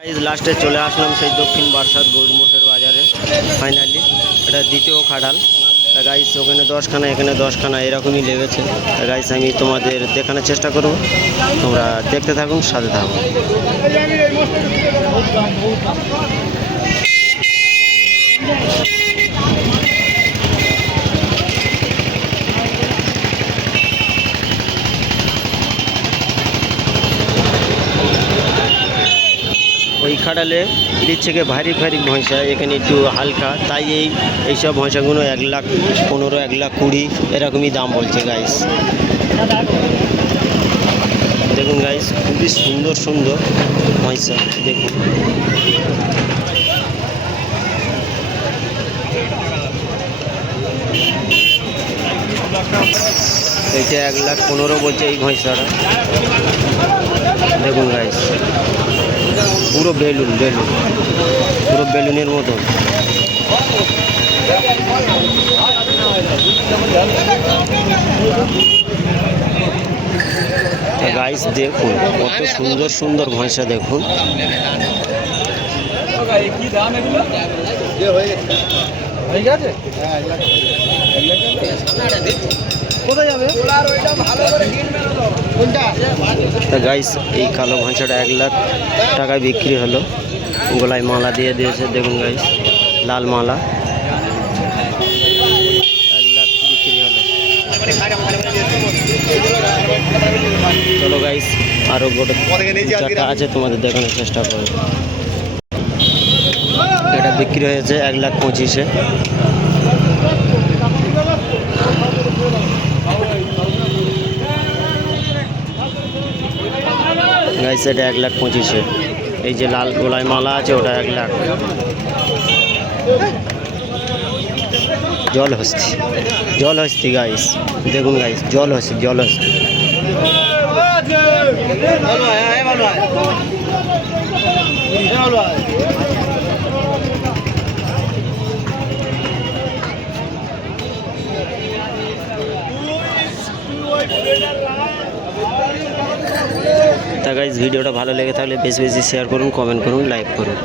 লাস্টে চলে আসলাম সেই দক্ষিণ বারাসাত গরুমোষের বাজারে। ফাইনালি এটা দ্বিতীয় খাটাল। তা গাইস ওখানে 10খানা এখানে 10খানা এরকমই লেগেছে। তা গাইস আমি তোমাদের দেখানোর চেষ্টা করব, তোমরা দেখতে থাকুন, সাথে থাকুন। ওই খাটালে দিচ্ছে কে ভারী ভারী ভৈঁসা, এখানে একটু হালকা, তাই এইসব ভৈঁসাগুলো 1,15,000 1,20,000 এরকমই দাম বলছে গাইস। দেখুন গাইস খুবই সুন্দর সুন্দর ভৈঁসা দেখুন। এইটা 1,15,000 বলছে এই ভৈঁসাটা। দেখুন গাইস পুরো বেলুন বেলুন, পুরো বেলুনের মতন। গাইস দেখুন কত সুন্দর সুন্দর ভৈঁসা দেখুন। গাইস এই কালো ভৈঁসাটা 1,00,000 টাকায় বিক্রি হলো। গলায় মালা দিয়ে দিয়েছে দেখুন গাইস, লাল মালা। 1,00,000 বিক্রি হলো। চলো গাইস আরো গোটা চারটা আছে, তোমাদের দেখানোর চেষ্টা করো। এটা বিক্রি হয়েছে 1,25,000-এ। গাইস এটা 1,25,000। এই যে লাল গোলায় মালা আছে ওটা 1,00,000। জলহস্তি জলহস্তি গাইস দেখুন গাইস, জলহস্তি জলহস্তি। তা গাইস ভিডিওটা ভালো লেগে থাকলে বেশি বেশি শেয়ার করুন, কমেন্ট করুন, লাইক করুন।